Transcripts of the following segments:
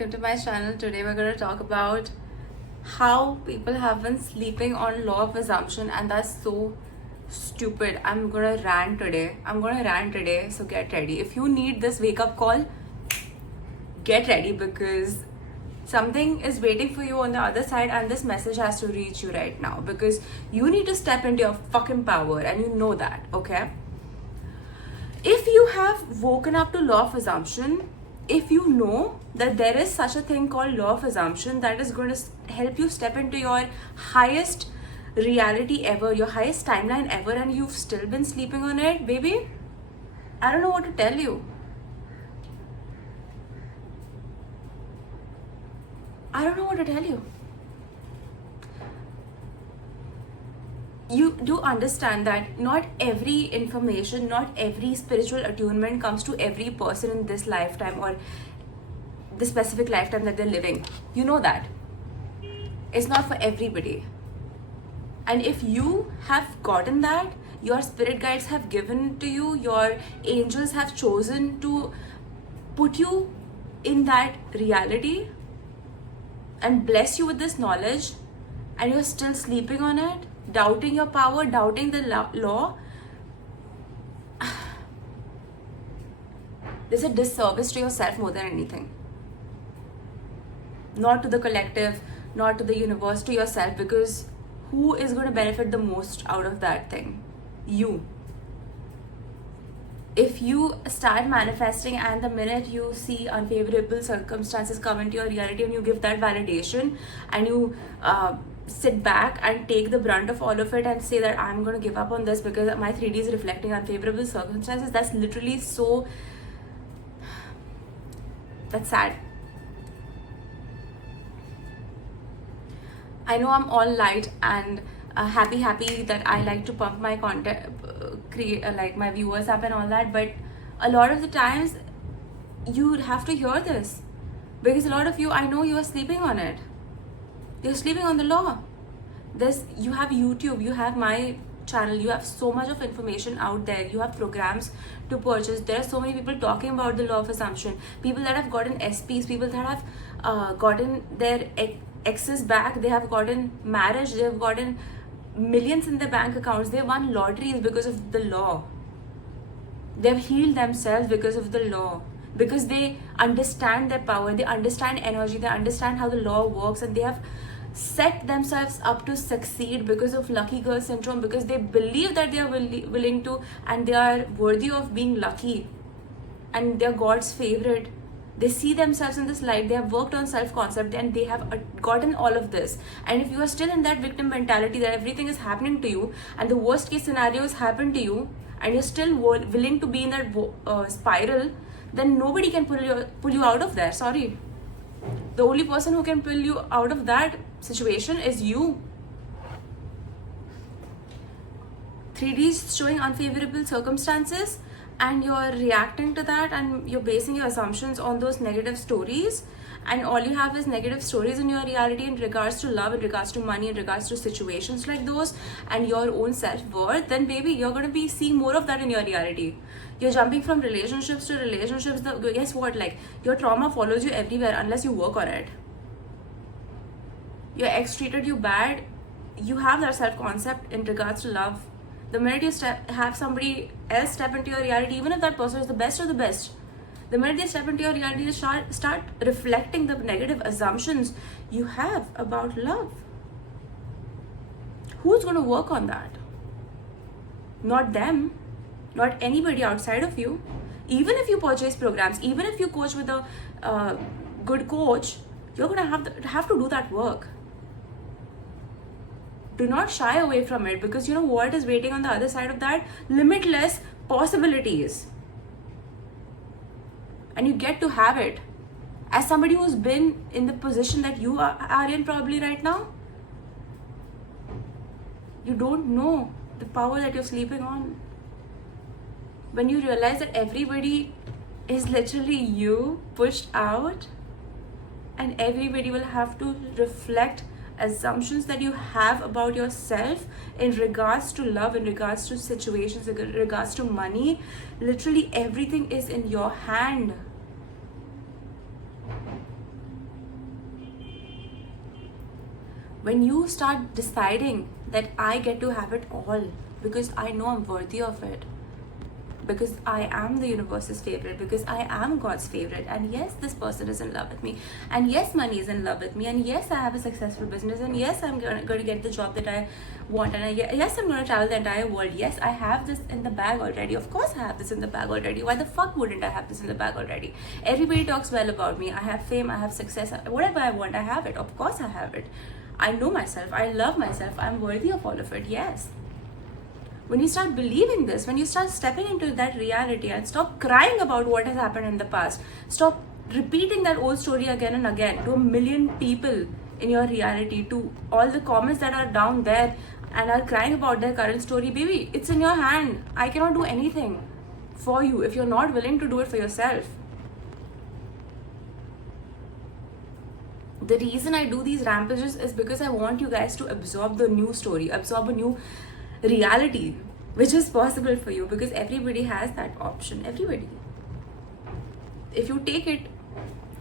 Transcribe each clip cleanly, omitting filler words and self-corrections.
welcome to my channel. Today we're going to talk about how people have been sleeping on law of assumption, and that's so stupid. I'm going to rant today, so get ready. If you need this wake up call, get ready, because something is waiting for you on the other side, and this message has to reach you right now because you need to step into your fucking power, and you know that, okay? If you have woken up to law of assumption, if you know that there is such a thing called law of assumption that is going to help you step into your highest reality ever, your highest timeline ever, and you've still been sleeping on it, baby, I don't know what to tell you. I don't know what to tell you. You do understand that not every information, not every spiritual attunement comes to every person in this lifetime or the specific lifetime that they're living. You know that. It's not for everybody. And if you have gotten that, your spirit guides have given to you, your angels have chosen to put you in that reality and bless you with this knowledge, and you're still sleeping on it, doubting your power, doubting the law, there's a disservice to yourself more than anything. Not to the collective, not to the universe, to yourself, because who is going to benefit the most out of that thing? You. If you start manifesting, and the minute you see unfavorable circumstances come into your reality and you give that validation, and you sit back and take the brunt of all of it and say that I'm going to give up on this because my 3D is reflecting unfavorable circumstances, that's literally so, that's sad. I know I'm all light and happy that I like to pump my content, create like my viewers up and all that, but a lot of the times you have to hear this, because a lot of you, I know you are sleeping on it. You're sleeping on the law. You have YouTube, you have my channel, you have so much of information out there, you have programs to purchase. There are so many people talking about the law of assumption, people that have gotten SPs, people that have gotten their exes back, they have gotten marriage, they have gotten millions in their bank accounts, they won lotteries because of the law. They've healed themselves because of the law, because they understand their power, they understand energy, they understand how the law works, and they have set themselves up to succeed because of lucky girl syndrome, because they believe that they are willing to, and they are worthy of being lucky, and they're God's favorite. They see themselves in this light, they have worked on self-concept, and they have gotten all of this. And if you are still in that victim mentality that everything is happening to you and the worst case scenarios happen to you, and you're still willing to be in that spiral, then nobody can pull you out of there. Sorry. The only person who can pull you out of that situation is you. 3D is showing unfavorable circumstances, and you're reacting to that, and you're basing your assumptions on those negative stories, and all you have is negative stories in your reality in regards to love, in regards to money, in regards to situations like those, and your own self-worth, then baby, you're going to be seeing more of that in your reality. You're jumping from relationships to relationships. Guess what? Like, your trauma follows you everywhere unless you work on it. Your ex treated you bad, you have that self-concept in regards to love. The minute you have somebody else step into your reality, even if that person is the best of the best, the minute they step into your reality, you start reflecting the negative assumptions you have about love. Who's going to work on that? Not them, not anybody outside of you. Even if you purchase programs, even if you coach with a good coach, you're going to have to do that work. Do not shy away from it, because you know what is waiting on the other side of that? Limitless possibilities. And you get to have it. As somebody who's been in the position that you are in probably right now, you don't know the power that you're sleeping on. When you realize that everybody is literally you pushed out, and everybody will have to reflect assumptions that you have about yourself in regards to love, in regards to situations, in regards to money. Literally everything is in your hand. When you start deciding that I get to have it all because I know I'm worthy of it, because I am the universe's favorite, because I am God's favorite, and yes, this person is in love with me, and yes, money is in love with me, and yes, I have a successful business, and yes, I'm going to get the job that I want, and yes, I'm going to travel the entire world. Yes, I have this in the bag already. Of course, I have this in the bag already. Why the fuck wouldn't I have this in the bag already? Everybody talks well about me. I have fame, I have success, whatever I want, I have it. Of course, I have it. I know myself, I love myself, I'm worthy of all of it. Yes. When you start believing this, when you start stepping into that reality and stop crying about what has happened in the past, stop repeating that old story again and again to a million people in your reality, to all the comments that are down there and are crying about their current story, baby, it's in your hand. I cannot do anything for you if you're not willing to do it for yourself. The reason I do these rampages is because I want you guys to absorb the new story, absorb a new reality, which is possible for you, because everybody has that option. Everybody. If you take it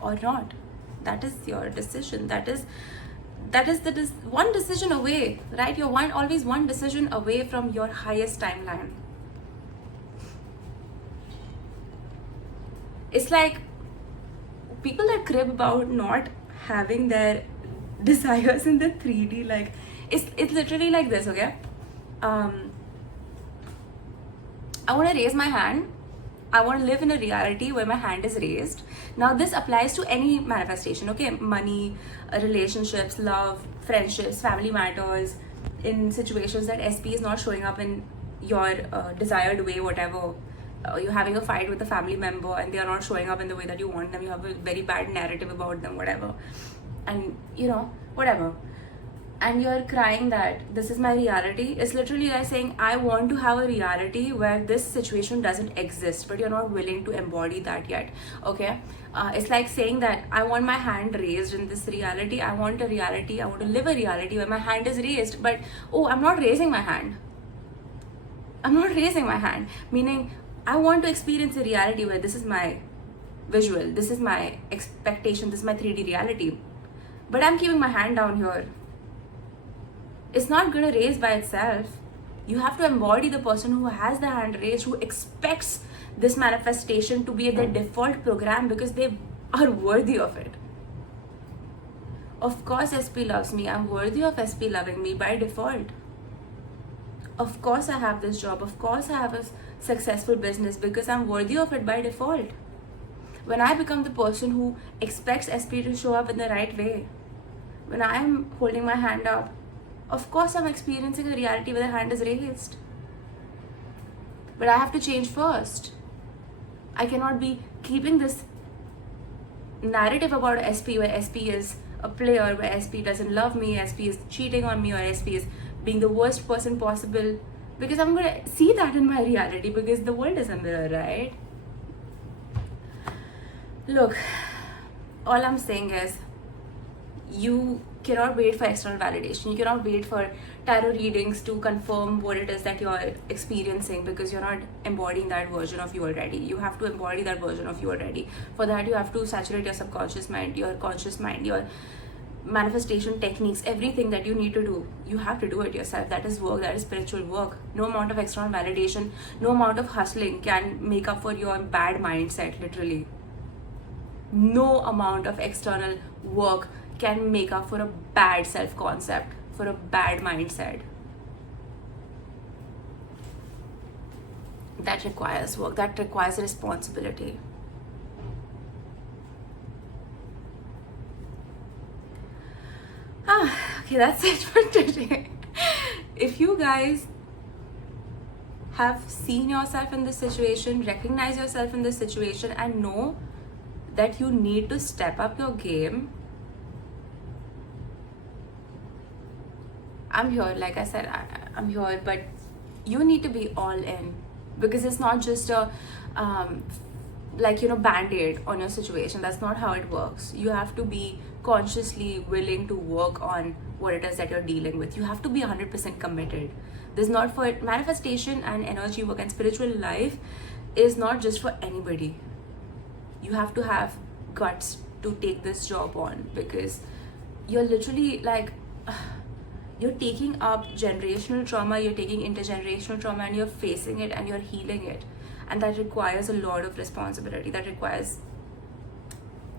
or not, that is your decision. That is one decision away, right? You're always one decision away from your highest timeline. It's like people that crib about not having their desires in the 3D, like it's literally like this, okay? I want to raise my hand. I want to live in a reality where my hand is raised. Now this applies to any manifestation, okay? Money, relationships, love, friendships, family matters, in situations that SP is not showing up in your desired way, whatever. You're having a fight with a family member and they are not showing up in the way that you want them. You have a very bad narrative about them, whatever. And whatever. And you're crying that this is my reality. It's literally like saying, I want to have a reality where this situation doesn't exist, but you're not willing to embody that yet, okay? It's like saying that I want my hand raised in this reality. I want to live a reality where my hand is raised, but I'm not raising my hand. I'm not raising my hand, meaning I want to experience a reality where this is my visual, this is my expectation, this is my 3D reality, but I'm keeping my hand down here. It's not going to raise by itself. You have to embody the person who has the hand raised, who expects this manifestation to be their default program because they are worthy of it. Of course SP loves me. I'm worthy of SP loving me by default. Of course I have this job. Of course I have a successful business because I'm worthy of it by default. When I become the person who expects SP to show up in the right way, when I am holding my hand up, of course I'm experiencing a reality where the hand is raised. But I have to change first. I cannot be keeping this narrative about SP where SP is a player, where SP doesn't love me, SP is cheating on me, or SP is being the worst person possible, because I'm going to see that in my reality, because the world is a mirror, right? Look, all I'm saying is, you cannot wait for external validation. You cannot wait for tarot readings to confirm what it is that you're experiencing, because you're not embodying that version of you already. You have to embody that version of you already. For that, you have to saturate your subconscious mind, your conscious mind, your manifestation techniques, everything that you need to do. You have to do it yourself. That is work, that is spiritual work. No amount of external validation, no amount of hustling can make up for your bad mindset, literally. No amount of external work can make up for a bad self-concept, for a bad mindset. That requires work, that requires responsibility. Okay, that's it for today. If you guys have seen yourself in this situation, recognize yourself in this situation, and know that you need to step up your game, I'm here. Like I said, I'm here, but you need to be all in, because it's not just a band-aid on your situation. That's not how it works. You have to be consciously willing to work on what it is that you're dealing with. You have to be 100% committed. This is not for manifestation, and energy work and spiritual life is not just for anybody. You have to have guts to take this job on, because you're literally like you're taking up generational trauma, you're taking intergenerational trauma, and you're facing it and you're healing it. And that requires a lot of responsibility. That requires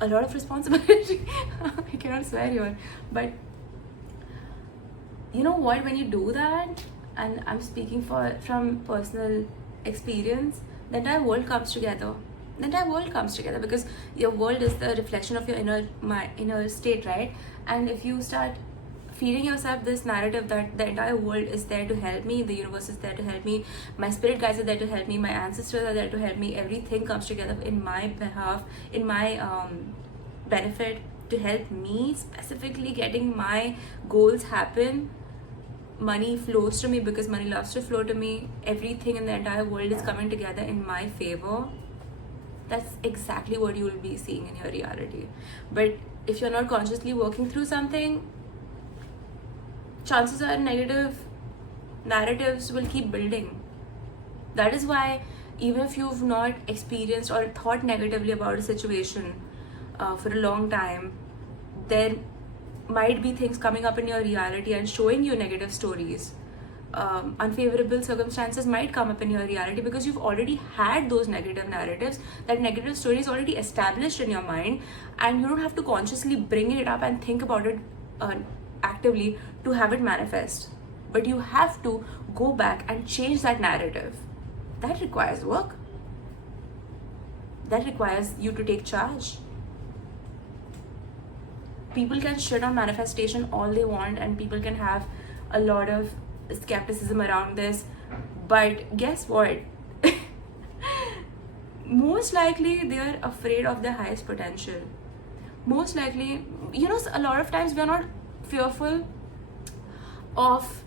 a lot of responsibility. I cannot swear here. But you know what? When you do that, and I'm speaking from personal experience, the entire world comes together. The entire world comes together because your world is the reflection of your inner state, right? And if you start feeding yourself this narrative that the entire world is there to help me, the universe is there to help me, my spirit guides are there to help me, my ancestors are there to help me, everything comes together in my behalf, in my benefit, to help me specifically getting my goals happen. Money flows to me because money loves to flow to me. Everything in the entire world is coming together in my favor. That's exactly what you will be seeing in your reality. But if you're not consciously working through something, chances are negative narratives will keep building. That is why even if you've not experienced or thought negatively about a situation for a long time, there might be things coming up in your reality and showing you negative stories. Unfavorable circumstances might come up in your reality because you've already had those negative narratives. That negative story is already established in your mind, and you don't have to consciously bring it up and think about it actively to have it manifest. But you have to go back and change that narrative. That requires work. That requires you to take charge. People can shit on manifestation all they want, and people can have a lot of skepticism around this, but guess what? Most likely they are afraid of their highest potential. Most likely, a lot of times we're not fearful of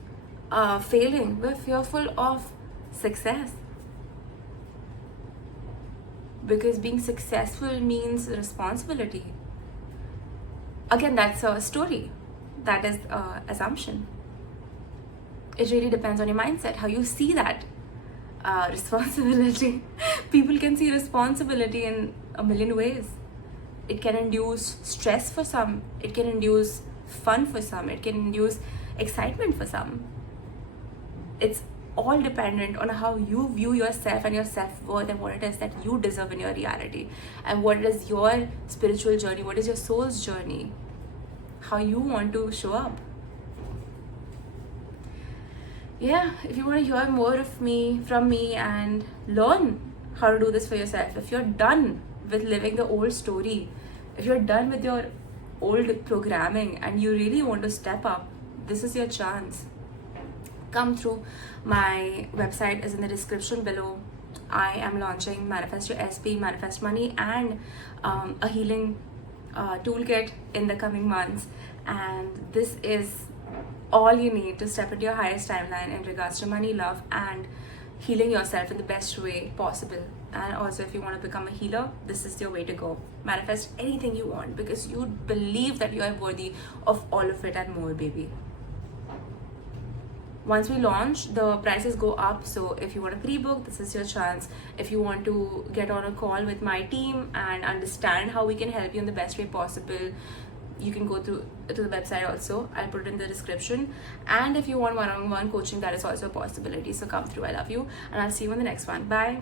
failing, we're fearful of success, because being successful means responsibility. Again, that's a story, that is assumption. It really depends on your mindset, how you see that responsibility. People can see responsibility in a million ways. It can induce stress for some, it can induce fun for some, it can induce excitement for some. It's all dependent on how you view yourself and your self-worth and what it is that you deserve in your reality, and what is your spiritual journey, what is your soul's journey, how you want to show up. Yeah, if you want to hear more from me and learn how to do this for yourself, if you're done with living the old story, if you're done with your old programming and you really want to step up, this is your chance. Come through. My website is in the description below. I am launching Manifest Your SP, Manifest Money, and a healing toolkit in the coming months. And this is all you need to step into your highest timeline in regards to money, love, and healing yourself in the best way possible. And also, if you want to become a healer, this is your way to go. Manifest anything you want because you believe that you are worthy of all of it and more, baby. Once we launch, the prices go up, so if you want to pre-book, this is your chance. If you want to get on a call with my team and understand how we can help you in the best way possible, you can go to the website also. I'll put it in the description. And if you want one-on-one coaching, that is also a possibility. So come through. I love you, and I'll see you in the next one. Bye.